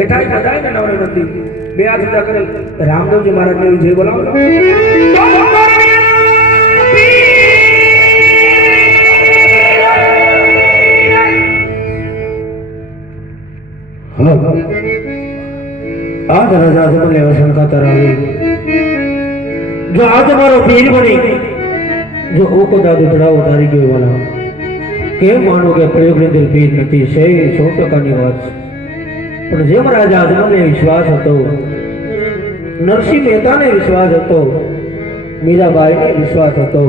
બેઠા બધાય ને નવરે નથી બે હાથ ઊંચા કરે રામદેવજી મહારાજ ને જય બોલાવો आज राजा से वसन का तरावी जो आज हमारो पीर बनी जो ओको दादू चढ़ाव उतारी गयो वाला के मानो के प्रयोग ने दिल पीर नथी से 100% ની વાત પણ જેમ રાજા અજમલને વિશ્વાસ હતો નરસિંહ મહેતાને વિશ્વાસ હતો મીરાબાઈને વિશ્વાસ હતો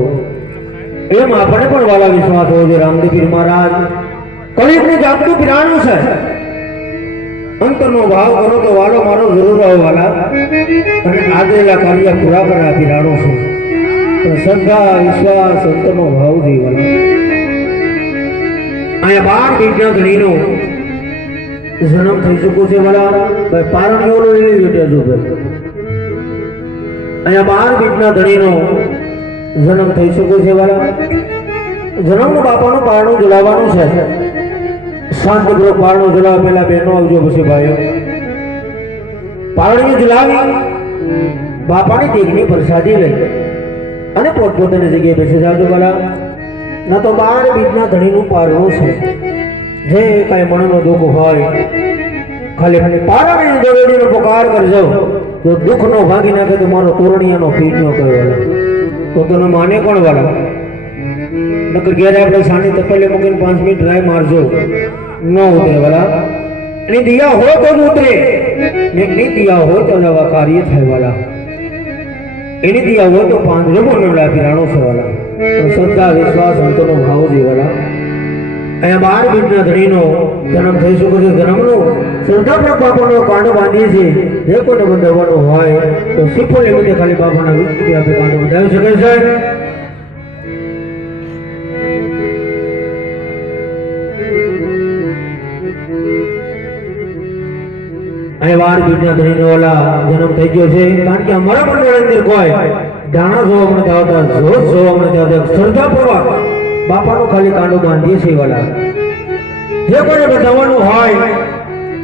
એમ આપણે પણ વાલા વિશ્વાસ હોય છે રામદેવ પીર મહારાજ કળિયુગનું જાગતું પીરાણું છે અંતરનો ભાવ કરો તો વાલો મારો જરૂર આવો વાલા અને આદરેલા કાર્ય પૂરા કરવા પીરાણો છે પણ શ્રદ્ધા વિશ્વાસ અંતરનો ભાવ છે વાલા અહીંયા 12 બીજના ધણીનો જન્મ થઈ ચૂક્યો છે વાલા ભાઈ પારણીઓનો લઈ લીધો જો અહીંયા 12 બીજના ધણીનો જન્મ થઈ ચૂક્યો છે વાલા જન્મનો બાપાનું પારણું ઝુલાવવાનું છે શાંતિપૂર્વક પારણું ઝુલાવ પેલા બહેનો આવજો પછી ભાઈઓ પારણું ઝુલાવી બાપાની દેગની પ્રસાદી લઈ અને પોતપોતાની જગ્યાએ બેસી જાજો વાલા ના તો 12 બીજના ધણીનું પારણું છે જે કાંઈ મનનો દુઃખ હોય ખાલી પારણી દોરડીનો પુકાર કરજો તો દુઃખનો ભાગી નાખે તો મારો તોરણિયાનો પીઠનો કહેવાય તો તને માને કોણ વાલા નકર ઘેર આપણે સાની તપેલે મૂકીને 5 મિનિટ ડ્રાય મારજો ન ઉતરે વાલા એની દિયા હોય તો જ ઉતરે એની દિયા હોય તો નવા કાર્ય થાય વાલા એની દિયા હોય તો 5 લોકો નવડા પીરાણો છે વાલા તો શ્રદ્ધા વિશ્વાસ અંતરનો ભાવ છે વાલા અહીંયા 12 બીજના ધણીનો જન્મ થઈ ચૂક્યો છે જન્મનો શ્રદ્ધાપૂર્વક બાપાનો કાંડો બાંધીએ છીએ જે કોઈને બંધાવવાનો હોય તો સિફો લેવી ખાલી બાપાના 20 રૂપિયા આપે કાંડો બંધાવી શકે છે અહીંયા 12 બીજના ધણીનો ઓલા જન્મ થઈ ગયો છે કારણ કે અમારા મંડળ અંદર કોઈ દાણા જોવા નથી આવતા જોશ જોવા નથી આવતા શ્રદ્ધાપૂર્વક બાપાનો ખાલી કાંડો બાંધીએ છીએ વાલા જે કોઈને બધાવવાનું હોય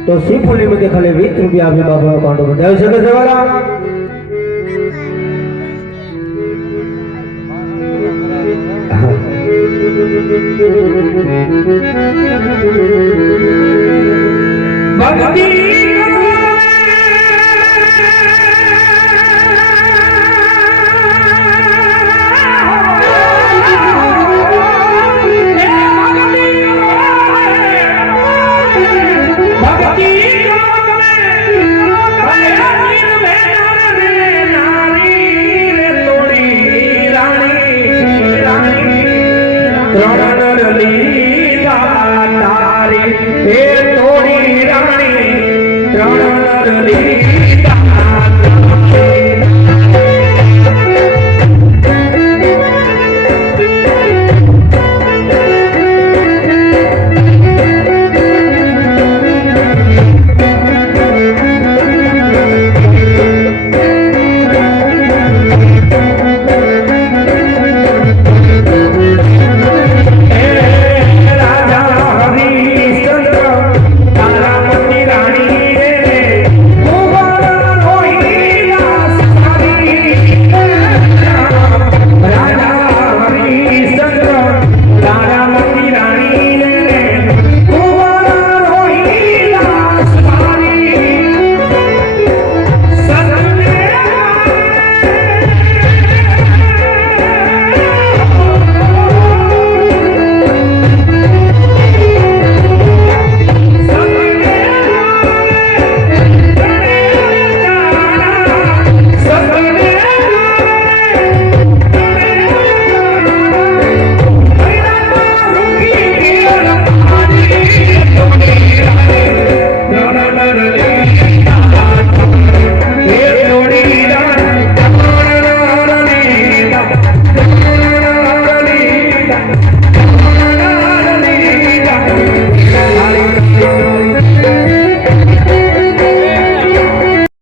તો સિફોલી માં ખાલી 20 રૂપિયા આપી બાપાનો કાંડો બંધાવી શકે છે વાલા ભક્તિ ત્રણ